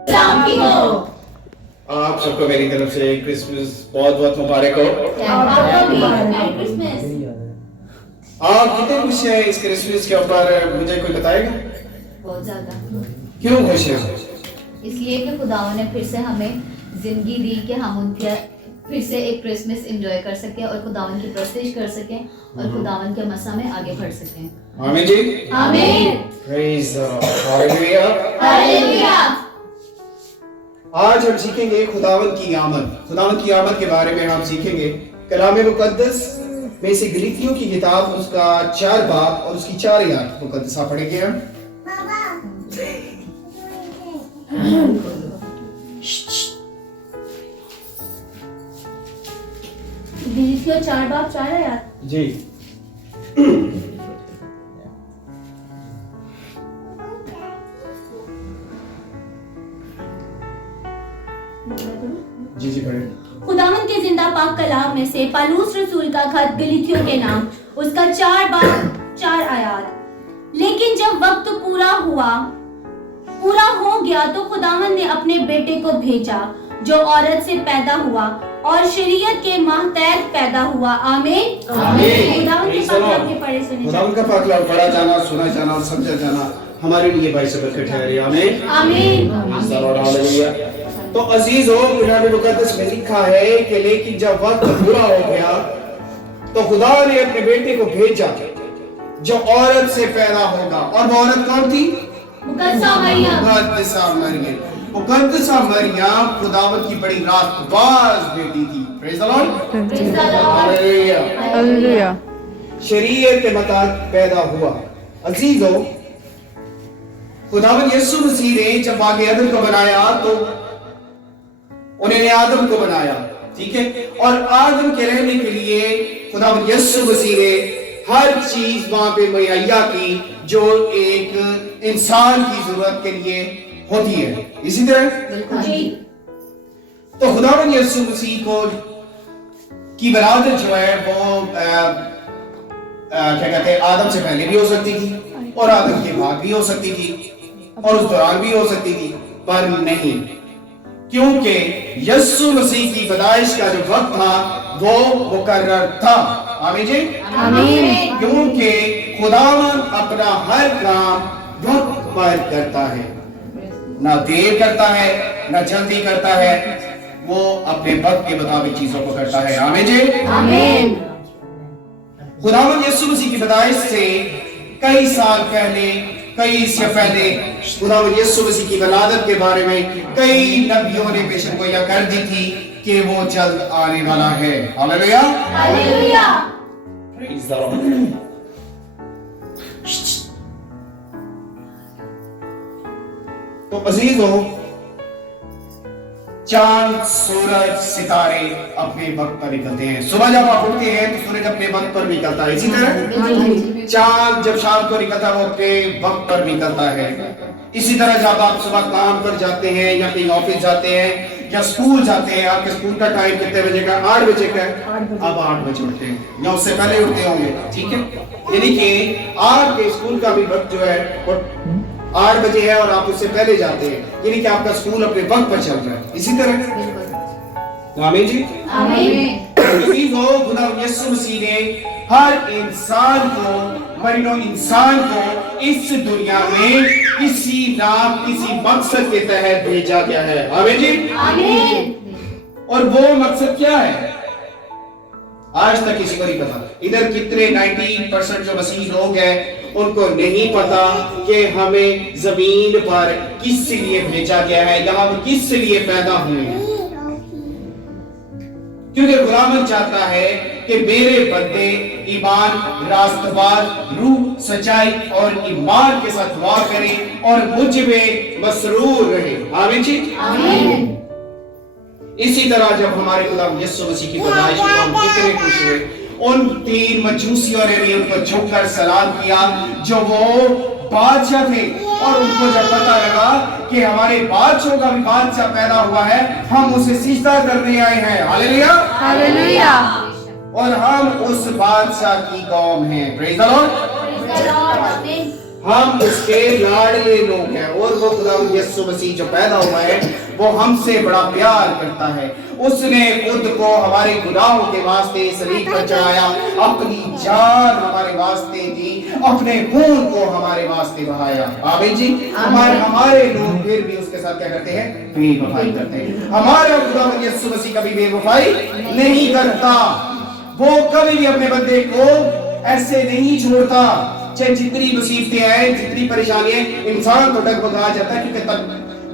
सलाम की हो। आप सबको मेरी तरफ से क्रिसमस बहुत बहुत मुबारक हो। Merry Christmas. आप कितने खुश हैं इस क्रिसमस के ऊपर, मुझे कोई बताएगा? बहुत ज्यादा। क्यों खुश हैं? इसलिए कि खुदावन ने फिर से हमें जिंदगी दी कि हम उनके फिर से एक क्रिसमस एंजॉय कर सकें और खुदावन की प्रस्तिश कर सकें और खुदावन के मसा में आगे बढ़ सकें। आमीन जी। आमीन। Praise the Lord. Hallelujah. Hallelujah. आज हम सीखेंगे खुदावन की आमद। खुदावन की आमद के बारे में हम सीखेंगे कलाम मुकद्दस में से गलीतियों की किताब उसका 4 बाब और उसकी 4 आयत मुकद्दसा पढ़ेंगे हम। गलीतियों 4 बाब 4 आयत। जी। जी जी पढ़े। खुदावन के जिंदा पाक कलाम में से पालूस रसूल का खत गलीतियों के नाम उसका 4 बाब 4 आयत। लेकिन जब वक्त पूरा हो गया तो खुदावन ने अपने बेटे को भेजा जो औरत से पैदा हुआ और शरीयत के मातहत पैदा हुआ। आमीन। आमीन। खुदावन के पाक कलाम में पढ़े सुने खुदावन का पाक कलाम पढ़ा जाना, सुना जाना और समझा जाना हमारे लिए बाइस बरकत ठहरे। आमीन। आमीन। हालेलुया। तो अजीज हो, कलाम मुकद्दस में लिखा है कि लेकिन जब वक्त पूरा हो गया तो खुदा ने अपने बेटे को भेजा जो औरत से पैदा होगा। और वो औरत कौन थी? मुकद्दसा मरियम। मुकद्दसा मरियम खुदावत की बड़ी रास्तबाज बेटी थी। Praise the Lord. Hallelujah. Hallelujah. शरीयत के मुताबिक पैदा हुआ। अजीजों, खुदावत यीशु मसीह ने जब आगे आदम को बनाया तो उन्होंने आदम को बनाया, ठीक है, और आदम के रहने के लिए खुदावत यीशु मसीह ने हर चीज वहां पे मुहैया की जो एक इंसान की जरूरत के लिए होती है। इसी तरह जी। तो खुदावत यीशु मसीह को की विलादत जो है वो क्या कहते हैं, आदम से पहले भी हो सकती थी और आदम के बाद भी हो सकती थी और उस दौरान भी हो सकती थी, पर नहीं, क्योंकि यीशु मसीह की पैदाइश का जो वक्त था वो मुकर्रर था। आमीन जी। आमीन। क्योंकि खुदावन अपना हर काम वक्त पर करता है, ना देर करता है ना जल्दी करता है, वो अपने वक्त के मुताबिक चीजों को करता है। आमीन जी। आमीन। खुदावन यीशु मसीह की पैदाइश से कई साल पहले, कई से पहले खुदावन यीशु मसीह की विलादत के बारे में कई नबियों ने पेशगोइयां कर दी थी कि वो जल्द आने वाला है। Hallelujah. Hallelujah. Praise the Lord. तो अजीजों, चांद, सूरज, सितारे अपने वक्त पर निकलते हैं। सुबह जब आप उठते हैं तो सूरज अपने वक्त पर निकलता है। इसी तरह चांद जब शाम को निकलता है वो अपने वक्त पर निकलता है। इसी तरह जब आप सुबह काम पर जाते हैं या कहीं ऑफिस जाते हैं या स्कूल जाते हैं, आपके स्कूल का टाइम कितने बजे का? 8 बजे का है। अब 8 बजे उठते हैं या उससे पहले उठते होंगे, ठीक है, यानी कि आपके स्कूल का भी वक्त जो है वो 8 बजे है और आप उससे पहले जाते हैं, यानी कि आपका स्कूल अपने वक्त पर चल रहा है। इसी तरह आमीन जी। आमीन। खुदा यीशु मसीह ने हर इंसान को, मरीनो इंसान को इस दुनिया में किसी ना किसी मकसद के तहत भेजा गया है। आमीन जी। आमीन। और वो मकसद क्या है आज तक किसी को नहीं पता। इधर कितने 90% जो मसीह लोग हैं उनको नहीं पता कि हमें जमीन पर किस लिए भेजा गया है, यहाँ पर किस लिए पैदा हुए हैं। क्योंकि खुदावंद चाहता है कि मेरे बंदे ईमान, रास्तबाज, रूह, सच्चाई और ईमान के साथ दुआ करें और मुझ में मसरूर रहे। आमीन जी। आमीन। इसी तरह जब हमारे खुदा यीशु मसीह की पैदाइश पर हम कितने खुश हुए। उन 3 मजूसियों ने भी उनको झुककर सलाम किया जो वो बादशाह थे, और उनको जब पता लगा कि हमारे बादशाह का भी बादशाह पैदा हुआ है, हम उसे सिजदा करने आए हैं। हालेलुया। हालेलुया। और हम उस बादशाह की कौम हैं। Praise the Lord. Praise the Lord. आमीन। हम उसके लाडले लोग हैं और वो खुदावंद यीशु मसीह जो पैदा हुआ है वो हमसे बड़ा प्यार करता है। उसने खुद को हमारे गुनाहों के वास्ते सलीब पर चढ़ाया, अपनी जान हमारे वास्ते दी, अपने खून को हमारे वास्ते बहाया। आमीन जी। हमारे लोग फिर भी उसके साथ क्या करते हैं? बेवफाई करते हैं। हमारा खुदावंद यीशु मसीह कभी बेवफाई नहीं करता। वो कभी भी अपने बंदे को ऐसे नहीं छोड़ता। चाहे जितनी मुसीबतें आए, जितनी परेशानियां, इंसान तो डगमगा जाता है क्योंकि तब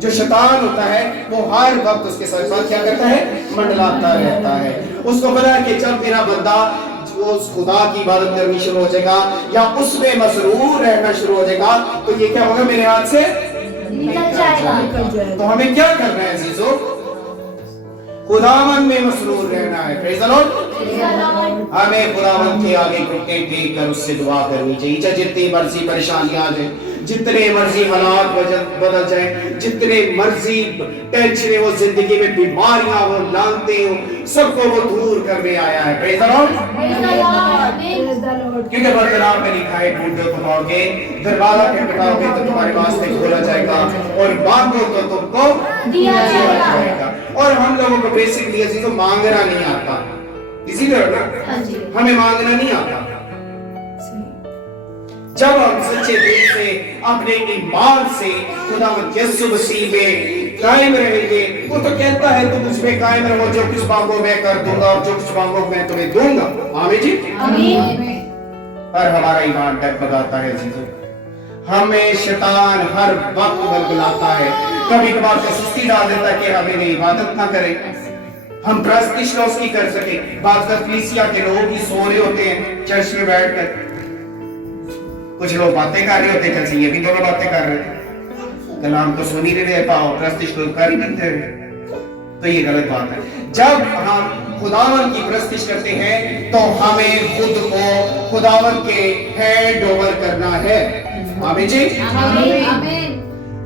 जो शैतान होता है वो हर वक्त उसके सर पर क्या करता है? मंडलाता रहता है। उसको पता है कि जब मेरा बंदा उस खुदा की इबादत करनी शुरू हो जाएगा या उसमें मसरूर रहना शुरू हो जाएगा तो ये क्या होगा? मेरे हाथ से निकल जाएगा। तो हमें क्या करना है अजीजों? खुदावन में मसरूर रहना है। Praise the Lord. हमें खुदावन के आगे घुटने टेक कर उससे दुआ करनी चाहिए। चाहे जितनी मर्जी परेशानियां आ जाए, जितने मर्जी हालात बदल जाए, जितने मर्जी टेंशन वो जिंदगी में बीमारियां हो, लानते हो, सबको वो दूर करने आया है। Praise the Lord. क्योंकि बरकरार में लिखा है, ढूंढो तो पाओगे, दरवाजा खटखटाओगे तो तुम्हारे वास्ते खोला जाएगा और मांगो तो तुमको दिया जाएगा। और हम लोगों को बेसिकली अजीजों मांगना नहीं आता, इसीलिए ना हमें मांगना नहीं आता। जब हम सच्चे दिल से अपने ईमान से खुदावंद यीशु मसीह में कायम रहेंगे, वो तो कहता है तुम उसमें कायम रहो, जो कुछ मांगो मैं कर दूंगा और जो कुछ मांगो मैं तुम्हें दूंगा। आमीन जी। आमीन। पर हमारा ईमान डगमगाता है अजीजों। हमें शैतान हर वक्त बलबलाता है, कभी कभार तो सुस्ती डाल देता है कि हमें इबादत ना करें, हम प्रस्तिश ना उसकी कर सके। बात कर कलीसिया के लोग ही सो रहे होते हैं चर्च में बैठकर, कुछ लोग बातें कर रहे होते हैं, जैसे ये भी दोनों बातें कर रहे हैं, कलाम तो सुन ही नहीं रहे, पाओ प्रस्तिश को कर ही नहीं रहे, तो ये गलत बात है। जब हम खुदावन की प्रस्तिश करते हैं तो हमें खुद को खुदावन के हैंड ओवर करना है। आमीन जी। आमीन।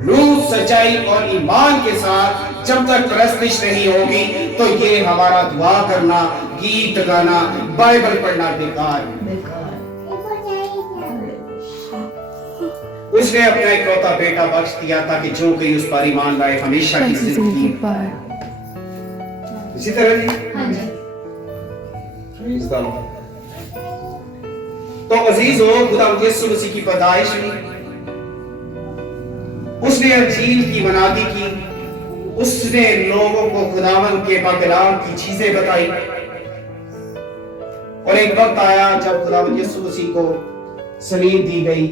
रूह, सच्चाई और ईमान के साथ जब तक प्रस्तिश नहीं होगी तो ये हमारा दुआ करना, गीत गाना, बाइबल पढ़ना बेकार है। उसने अपना इकलौता बेटा बख्श दिया ताकि जो कोई उस पर ईमान लाए हमेशा की जिंदगी पाए। इसी तरह जी। तो अजीजों, खुदावंद यीशु मसीह की पैदाइश हुई, उसने इंजील की मनादी की, उसने लोगों को खुदावंद के कलाम की चीजें बताई। और एक वक्त आया जब खुदावंद यीशु मसीह को सलीब दी गई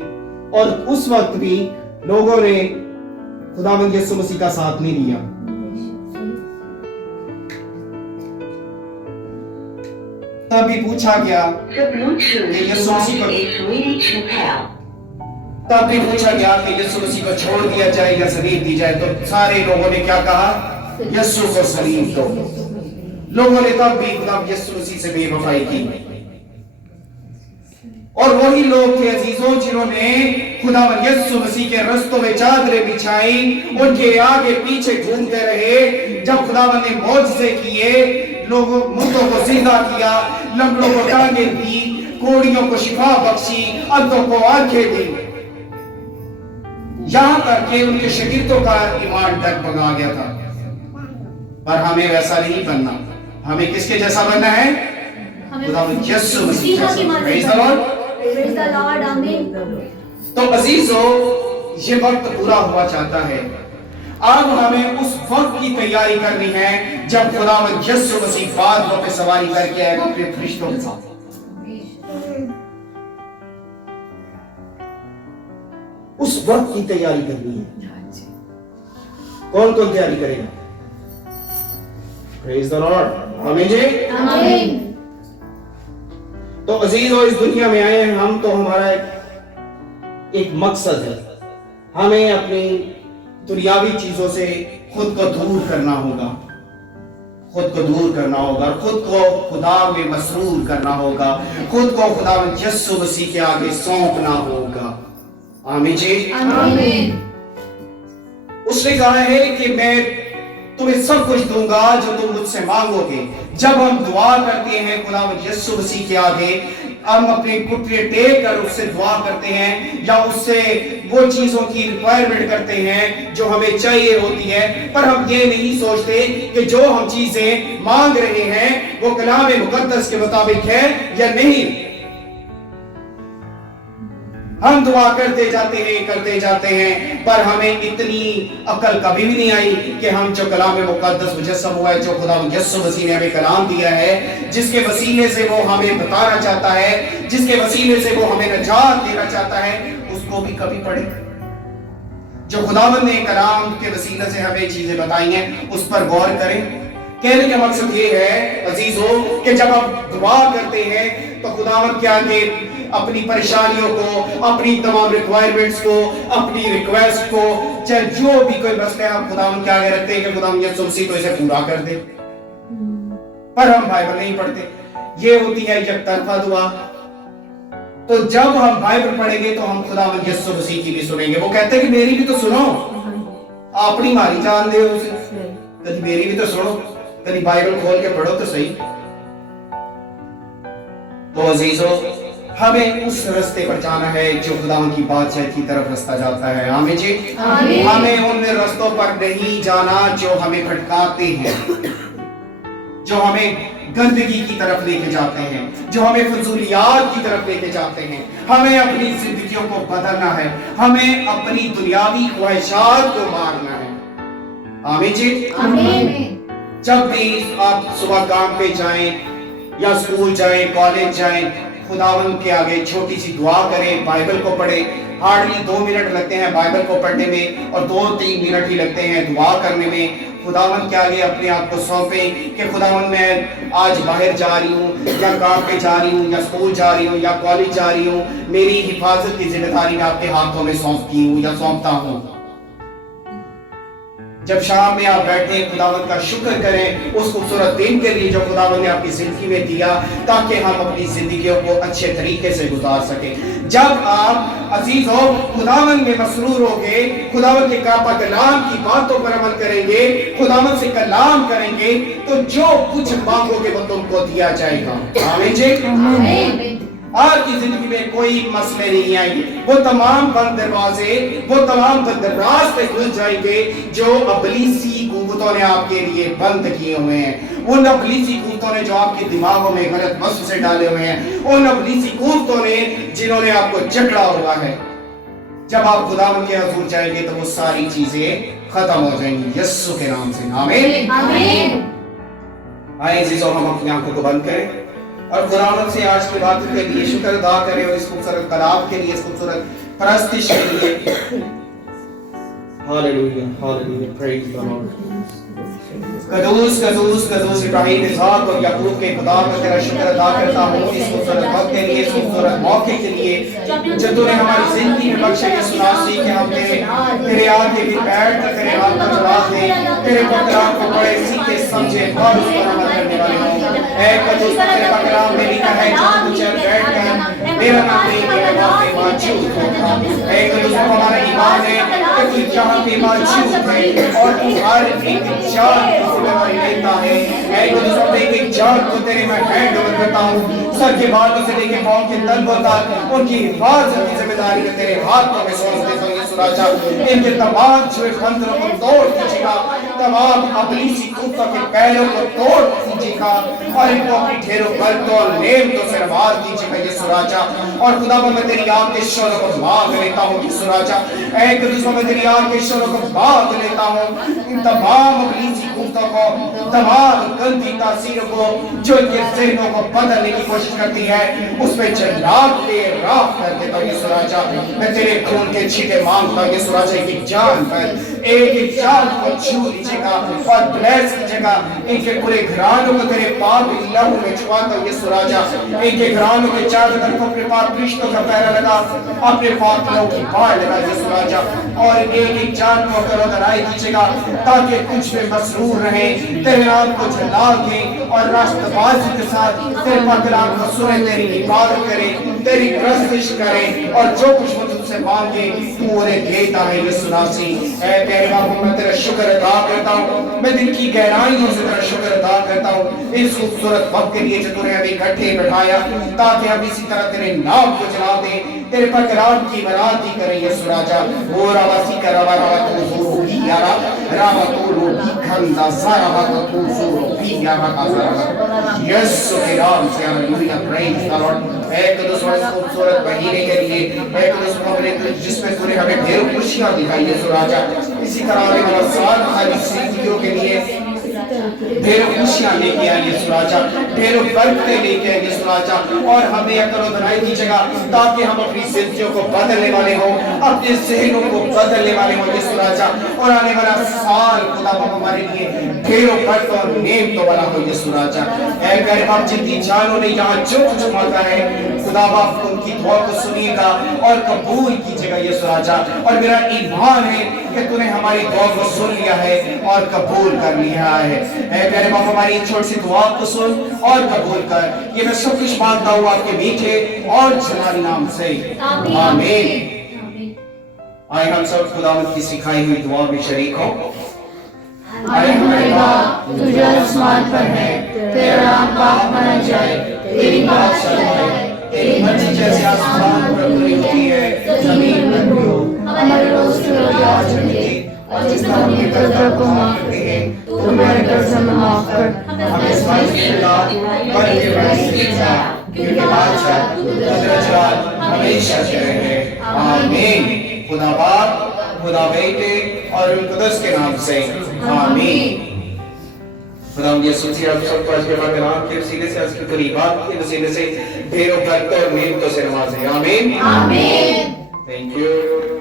और उस वक्त भी लोगों ने खुदावंद यीशु मसीह का साथ नहीं दिया। तब भी पूछा गया कि यीशु मसीह को छोड़ दिया जाए या सलीब दी जाए, तो सारे लोगों ने क्या कहा? यीशु को सलीब दो। लोगों ने तब भी खुदावंद यीशु मसीह से बेवफाई की। और वही लोग थे अजीजों जिन्होंने खुदावंद यीशु मसीह के रस्तों में चादरें बिछाई, उनके आगे पीछे घूमते रहे। जब खुदावंद ने मौजज़े किए, लोगों मुर्दों को जिंदा किया, लंगड़ों को टांगें दी, कोढ़ियों को शिफा बख्शी, अंधों को आंखें दी, यहां तक कि उनके शागिर्दों का ईमान डगमगा गया था। पर हमें वैसा नहीं बनना। हमें किसके जैसा बनना है? खुदावंद यीशु मसीह का। Praise the Lord. Praise the Lord. आमीन। तो अजीजों, ये वक्त पूरा हुआ चाहता है। अब हमें उस वक्त की तैयारी करनी है जब खुदावंद यीशु मसीह बादलों पे सवारी करके आएगा अपने फरिश्तों के साथ। उस वक्त की तैयारी करनी है। कौन कौन तैयारी करेगा? Praise the Lord. आमीन जी। आमीन। तो अजीजों, इस दुनिया में आए हैं हम, तो हमारा एक मकसद है। हमें अपनी दुनियावी चीजों से खुद को दूर करना होगा, खुद को दूर करना होगा, खुद को खुदा में मसरूर करना होगा, खुद को खुदावंद यीशु मसीह के आगे सौंपना होगा। आमीन जी। आमीन। उसने कहा है कि मैं तुम्हें सब कुछ दूंगा जो तुम मुझसे मांगोगे। जब हम दुआ करते हैं खुदावंद यीशु मसीह के आगे, हम अपने घुटने टेक कर उससे दुआ करते हैं या उससे वो चीजों की रिक्वायरमेंट करते हैं जो हमें चाहिए होती है, पर हम ये नहीं सोचते कि जो हम चीजें मांग रहे हैं वो कलाम मुकद्दस के मुताबिक है या नहीं। हम दुआ करते जाते हैं पर हमें इतनी अकल कभी भी नहीं आई कि हम जो कलाम मुकद्दस मुजस्सम हुआ है, जो खुदा यीशु मसीह ने हमें कलाम दिया है, जिसके वसीले से वो हमें बताना चाहता है, जिसके वसीले से वो हमें नजात देना चाहता है, उसको भी कभी पढ़े। जो खुदावंद ने कलाम के वसीले से हमें चीजें बताई हैं उस पर गौर करें। कहने का मकसद ये है अजीजों कि जब आप दुआ करते हैं तो खुदावंद के आगे अपनी परेशानियों को, अपनी तमाम रिक्वायरमेंट्स को, अपनी रिक्वेस्ट को, चाहे जो भी कोई मसला हम खुदावंद के आगे रखते हैं कि खुदावंद यीशु मसीह तो इसे पूरा कर दे, पर हम बाइबल नहीं पढ़ते। ये होती है एक तरफा दुआ। तो जब हम बाइबल पढ़ेंगे तो हम खुदावंद यीशु मसीह की भी सुनेंगे। वो कहते हैं कि मेरी भी तो सुनो, अपनी मारी जान दे उसे, कभी मेरी भी तो सुनो, कभी बाइबल खोल के पढ़ो तो सही। तो अजीजों, हमें उस रास्ते पर जाना है जो खुदावंद की बादशाह की तरफ रास्ता जाता है। आमीन जी। हमें उन रास्तों पर नहीं जाना जो हमें भटकाते हैं, जो हमें गंदगी की तरफ लेके जाते हैं, जो हमें फजूलियात की तरफ लेके जाते हैं। हमें अपनी जिंदगियों को बदलना है, हमें अपनी दुनियावी ख्वाहिशात को मारना है। आमीन जी। आमीन। जब भी आप सुबह काम पे जाएं या स्कूल जाएं, कॉलेज जाएं, खुदावंद के आगे छोटी सी दुआ करें, बाइबल को पढ़ें। हार्डली 2 मिनट लगते हैं बाइबल को पढ़ने में और 2-3 मिनट ही लगते हैं दुआ करने में। खुदावंद के आगे अपने आप को सौंपें कि खुदावंद मैं आज बाहर जा रही हूँ या काम पे जा रही हूँ या स्कूल जा रही हूँ या कॉलेज जा रही हूँ, मेरी हिफाजत की जिम्मेदारी मैं आपके हाथों में सौंपती हूँ या सौंपता हूँ। जब शाम में आप बैठे खुदावंद का शुक्र करें उस खूबसूरत दिन के लिए जो खुदावंद ने आपकी जिंदगी में दिया, ताकि हम अपनी जिंदगियों को अच्छे तरीके से गुजार सकें। जब आप अजीजों खुदावंद में मसरूर होंगे, खुदावंद के कलाम की बातों पर अमल करेंगे, खुदावंद से कलाम करेंगे, तो जो कुछ मांगोगे वो तुमको दिया जाएगा। आमीन जी। आमीन। आपकी जिंदगी में कोई मसले नहीं आएंगे, वो तमाम बंद दरवाजे, वो तमाम बंद रास्ते खुल जाएंगे जो अबलीसी कुव्वतों ने आपके लिए बंद किए हुए हैं। उन अबलीसी कुव्वतों ने जो आपके दिमागों में गलत वसवसे डाले हुए हैं, उन अबलीसी कुव्वतों ने जिन्होंने आपको जकड़ा हुआ है। जब आप खुदावंद के हुजूर जाएंगे तो वो सारी चीजें खत्म हो जाएंगी यीशु के नाम से। आमीन। आमीन। आए अजीजों, हम अपनी आंखों को बंद करें और खुदावंद से आज की बात के लिए शुक्र अदा करें और इस खूबसूरत कलाम के लिए, इस खूबसूरत परस्तिश के लिए। Hallelujah, hallelujah, praise the Lord. कदूस कदूस कदूस इब्राहीम, इसहाक और याकूब के खुदा का तेरा शुक्र अदा करता हूँ इस खूबसूरत वक्त के लिए, इस खूबसूरत मौके के लिए जो तूने हमारी जिंदगी में बख्शे। ये सुना सी कि हम तेरे आगे भी बैठ कर तेरे हाथ पर जवाब दें, तेरे कलाम को पढ़े, सीखे, समझे और उस पर अमल करने वाले हों। ऐ कदूस, तेरे कलाम में लिखा है जहाँ तू चल बैठ कर मेरा नाम नहीं मेरा नाम पे मौजूद होगा। ऐ कदूस, हमारा ईमान है कि तू जहाँ पे मौजूद है और तू हर एक जान की जिम्मेदारी लेता है। ऐ कदूस, अपने एक जान को तेरे मैं हैंड ओवर करता हूँ, सर के बालों से लेके पाँव के तलवों तक उनकी हिफाजत की जिम्मेदारी को तेरे हाथों में सौंप देता हूँ। यीशु राजा, इनके तमाम छुए खंजरों को तोड़ दीजिएगा, तमाम अबलीसी कुत्तों के पैरों को तोड़ दीजिएगा और इनको अपनी ढेरों पर तो नेमतों से नवाज दीजिएगा यीशु राजा। और खुदावंद, मैं तेरी आग के शोरों को मांग लेता हूँ यीशु राजा। ऐ कदूस, मैं तेरी आग के शोरों को मांग लेता हूँ इन तमाम अबलीसी कुत्तों को, तमाम गंदी तासीरों को जो इनके ज़हनों को बदलने की कोशिश करती है, उसमें जलाल के राख कर देता हूँ यीशु राजा। मैं तेरे खून के छींटे मांगता हूँ यीशु राजा, एक जान पर एक जान को छू लीजिएगा और ब्लेस कीजिएगा। इनके पूरे घरानों को तेरे पाक लहू में छुआता हूँ यीशु राजा। इनके घरानों के चारों तरफ अपने पाक रिश्तों का पैरा लगा, अपने पाक लहू की बाढ़ लगा यीशु राजा। और एक जान को तरोताजा कीजिएगा ताकि कुछ में मसरूर रहे, तेरे नाम को जला के और रास्तबाजी के साथ तेरे पाक कलाम को सुने, तेरी इबादत करें, तेरी प्रस्तुति करें और जो कुछ तुझसे मांगे तू उन्हें देता है यीशु मसीह। ऐ प्यारे बाबू मैं तेरा शुक्र अदा करता हूँ, मैं दिल की गहराइयों से तेरा शुक्र अदा करता हूँ इस खूबसूरत वक्त के लिए जो तूने हमें इकट्ठे बैठाया ताकि हम इसी तरह तेरे नाम को चला दें, तेरे पर कलाम की बराती करें यीशु राजा। ओ रावासी का रावा रावा तू ज़ोरो भी यारा रावा तू रो भी खंदा सारा रावा तू ज़ोरो भी यारा का सारा यीशु के नाम से हालेलुया प्रेज द लॉर्ड। एक तो खूबसूरत महीने के लिए एक तो अपने जिसमें तूने हमें ढेर खुशियां दिखाई यीशु राजा, इसी तरह आने वाला साल हमारी जिंदगियों के लिए ढेर खुशियां लेके आए यीशु राजा, ढेर बरकतें लेके आए यीशु राजा, और हमें अकल बनाई की जगह ताकि हम अपनी जिंदगियों को बदलने वाले हो, अपने जहनों को बदलने वाले हो यीशु राजा, और आने वाला साल खुदा बाप हमारे लिए ढेरों बरकत और नेमतों वाला हो यीशु राजा। ऐ प्यारे बाप जितनी जानों ने यहाँ जो कुछ मांगा है खुदा बाप उनकी दुआ को सुनिएगा और कबूल कीजिएगा यीशु राजा। और मेरा ईमान है कि तूने हमारी दुआ को सुन लिया है और कबूल कर लिया है। ऐ प्यारे बाप हमारी छोटी सी दुआ को सुन और कबूल कर, ये मैं सब कुछ मांगता हूँ आपके मीठे और जलाली नाम से, आमीन। आए हम सब खुदावंद की सिखाई हुई दुआ में शरीक हो। आए हमारे बाप तू जो आसमान पर है, तेरा नाम पाक माना जाए, तेरी बादशाही आए, तेरी मर्जी जैसे आसमान पर पूरी होती है जमीन पर भी हो। हमारे रोज की रोटी आज हमें दे, और जिस तरह अपने कर्जदार को माफ करते हैं तू हमारे कर्ज हमें माफ कर, हमें इस बात की खिलाफ पर के वैसे ही जा क्योंकि बादशाह कुदरत राज हमेशा से रहे, आमीन। खुदा बाप खुदा बेटे और रूह कुदस के नाम से, आमीन। खुदा यीशु मसीह आप सबको आज के बाद नाम के वसीले से आज की करीबात के वसीले से ढेरों बरकत और नेमतों से नवाजे, आमीन। आमीन। Thank you.